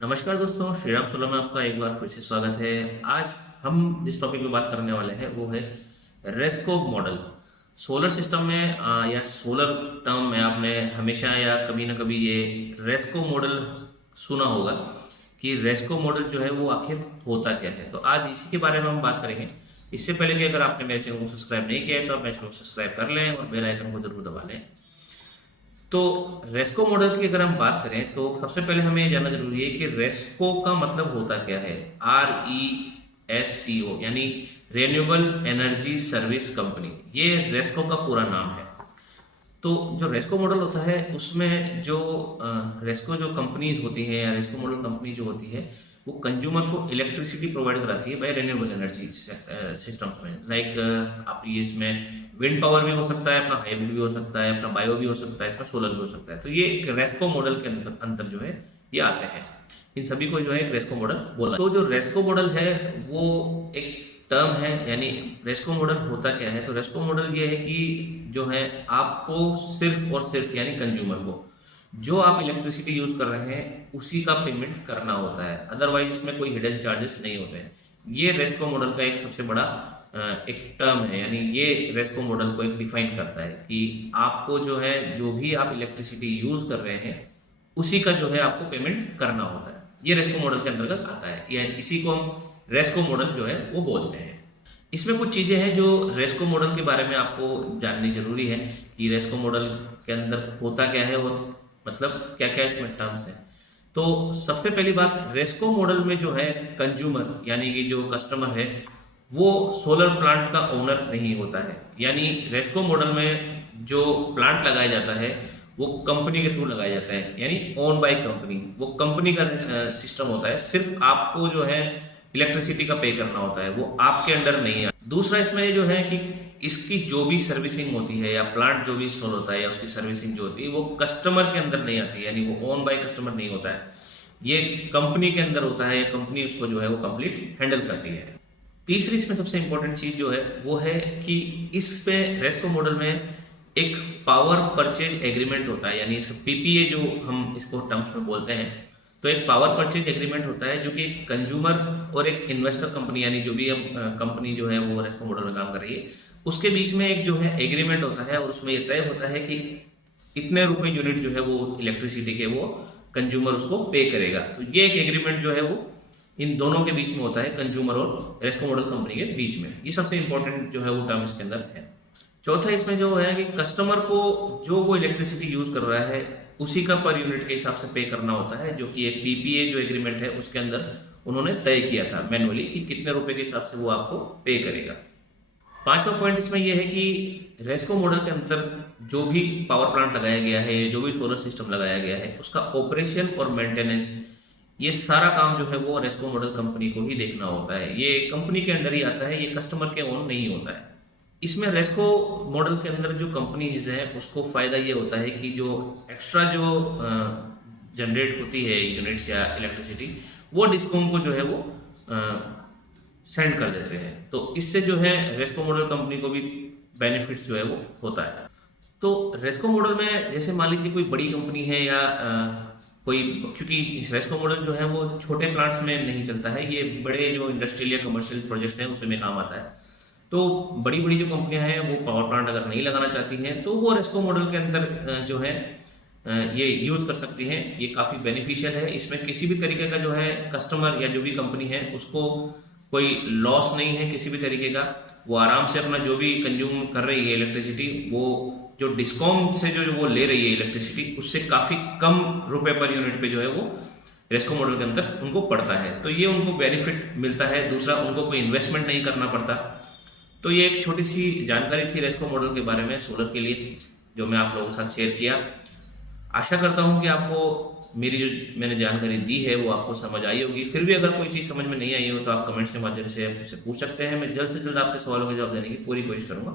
नमस्कार दोस्तों, श्री राम सोलर में आपका एक बार फिर से स्वागत है। आज हम जिस टॉपिक पे बात करने वाले हैं वो है रेस्को मॉडल। सोलर सिस्टम में या सोलर टर्म में आपने हमेशा या कभी ना कभी ये रेस्को मॉडल सुना होगा कि रेस्को मॉडल जो है वो आखिर होता क्या है। तो आज इसी के बारे में हम बात करेंगे। इससे पहले कि अगर आपने मेरे चैनल को सब्सक्राइब नहीं किया है तो आप मेरे चैनल को सब्सक्राइब कर लें और बेल आइकन को जरूर दबा लें। तो रेस्को मॉडल की अगर हम बात करें तो सबसे पहले हमें ये जानना जरूरी है कि रेस्को का मतलब होता क्या है। RESCO यानी रेन्यूएबल एनर्जी सर्विस कंपनी, ये रेस्को का पूरा नाम है। तो जो रेस्को मॉडल होता है उसमें जो रेस्को जो कंपनीज होती है या रेस्को मॉडल कंपनी जो होती है वो कंज्यूमर को इलेक्ट्रिसिटी प्रोवाइड कराती है बाय रेन्यूएबल एनर्जी सिस्टम्स में। लाइक आप ये इसमें विंड पावर भी हो सकता है, अपना हाइब्रिड भी हो सकता है, अपना बायो भी हो सकता है, इसमें सोलर भी हो सकता है। तो ये एक रेस्को मॉडल के अंतर जो है ये आते हैं। इन सभी को जो है एक रेस्को मॉडल बोला। तो जो रेस्को मॉडल है वो एक टर्म है, यानी रेस्को मॉडल होता क्या है। तो रेस्को मॉडल ये है कि जो है आपको सिर्फ और सिर्फ यानी कंज्यूमर को जो आप इलेक्ट्रिसिटी यूज कर रहे हैं उसी का पेमेंट करना होता है, अदरवाइज इसमें कोई हिडन चार्जेस नहीं होते हैं। ये रेस्को मॉडल का एक सबसे बड़ा एक टर्म है, यानी ये रेस्को मॉडल को एक डिफाइन करता है कि आपको जो है जो भी आप इलेक्ट्रिसिटी यूज कर रहे हैं उसी का जो है आपको पेमेंट करना होता है। ये रेस्को मॉडल के अंतर्गत आता है, या इसी को हम रेस्को मॉडल जो है वो बोलते हैं। इसमें कुछ चीजें हैं जो रेस्को मॉडल के बारे में आपको जाननी जरूरी है कि रेस्को मॉडल के अंदर होता क्या है और मतलब क्या क्या इसमें टर्म्स है। तो सबसे पहली बात, रेस्को मॉडल में जो है कंज्यूमर यानी कि जो कस्टमर है वो सोलर प्लांट का ओनर नहीं होता है। यानी रेस्को मॉडल में जो प्लांट लगाया जाता है वो कंपनी के थ्रू लगाया जाता है, यानी ओन बाय कंपनी। वो कंपनी का सिस्टम होता है, सिर्फ आपको जो है इलेक्ट्रिसिटी का पे करना होता है, वो आपके अंडर नहीं है। दूसरा इसमें जो है कि इसकी जो भी सर्विसिंग होती है या प्लांट जो भी इंस्टॉल होता है या उसकी सर्विसिंग जो होती है वो कस्टमर के अंदर नहीं आती है, यानी वो ओन बाय कस्टमर नहीं होता है, ये कंपनी के अंदर होता है या कंपनी उसको जो है वो कंप्लीट हैंडल करती है। तीसरी इसमें सबसे इंपॉर्टेंट चीज जो है वो है कि इस पे रेस्को मॉडल में एक पावर परचेज एग्रीमेंट होता है, यानी इसका PPA जो हम इसको टर्म्स में बोलते हैं। तो एक पावर परचेज एग्रीमेंट होता है जो कि कंज्यूमर और एक इन्वेस्टर कंपनी यानी जो भी कंपनी जो है वो रेस्को मॉडल में काम कर रही है उसके बीच में एक जो है एग्रीमेंट होता है, और उसमें यह तय होता है कि इतने रुपए यूनिट जो है वो इलेक्ट्रिसिटी के वो कंज्यूमर उसको पे करेगा। तो ये एक एग्रीमेंट जो है वो इन दोनों के बीच में होता है, कंज्यूमर और रेस्को मॉडल कंपनी के बीच में। ये सबसे इंपॉर्टेंट जो है वो टर्म इसके अंदर है। चौथा इसमें जो है कि कस्टमर को जो वो इलेक्ट्रिसिटी यूज कर रहा है उसी का पर यूनिट के हिसाब से पे करना होता है, जो कि एक PPA जो एग्रीमेंट है उसके अंदर उन्होंने तय किया था मैनुअली कि कितने रुपए के हिसाब से वो आपको पे करेगा। पांचवा पॉइंट इसमें यह है कि रेस्को मॉडल के अंदर जो भी पावर प्लांट लगाया गया है, जो भी सोलर सिस्टम लगाया गया है उसका ऑपरेशन और मेंटेनेंस, ये सारा काम जो है वो रेस्को मॉडल कंपनी को ही देखना होता है। ये कंपनी के अंडर ही आता है, ये कस्टमर के ओन नहीं होता है। इसमें रेस्को मॉडल के अंदर जो कंपनीज है उसको फायदा ये होता है कि जो एक्स्ट्रा जो जनरेट होती है यूनिट्स या इलेक्ट्रिसिटी वो डिस्कॉम को जो है वो सेंड कर देते हैं। तो इससे जो है रेस्को मॉडल कंपनी को भी बेनिफिट्स जो है वो होता है। तो रेस्को मॉडल में जैसे मान लीजिए कोई बड़ी कंपनी है या कोई, क्योंकि इस रेस्को मॉडल जो है वो छोटे प्लांट्स में नहीं चलता है, ये बड़े जो इंडस्ट्रियल या कमर्शियल प्रोजेक्ट्स हैं उसमें काम आता है। तो बड़ी बड़ी जो कंपनियां हैं वो पावर प्लांट अगर नहीं लगाना चाहती हैं तो वो रेस्को मॉडल के अंदर जो है ये यूज कर सकती हैं। ये काफी बेनिफिशियल है। इसमें किसी भी तरीके का जो है कस्टमर या जो भी कंपनी है उसको कोई लॉस नहीं है किसी भी तरीके का। वो आराम से अपना जो भी कंज्यूम कर रही है इलेक्ट्रिसिटी, वो जो डिस्कॉम से जो वो ले रही है इलेक्ट्रिसिटी उससे काफी कम रुपए पर यूनिट पे जो है वो रेस्को मॉडल के अंदर उनको पड़ता है। तो ये उनको बेनिफिट मिलता है। दूसरा, उनको कोई इन्वेस्टमेंट नहीं करना पड़ता। तो ये एक छोटी सी जानकारी थी रेस्को मॉडल के बारे में सोलर के लिए, जो मैं आप लोगों के साथ शेयर किया। आशा करता हूं कि आपको मेरी जो मैंने जानकारी दी है वो आपको समझ आई होगी। फिर भी अगर कोई चीज़ समझ में नहीं आई हो तो आप कमेंट्स के माध्यम से मुझसे पूछ सकते हैं। मैं जल्द से जल्द आपके सवालों के जवाब देने की पूरी कोशिश करूंगा।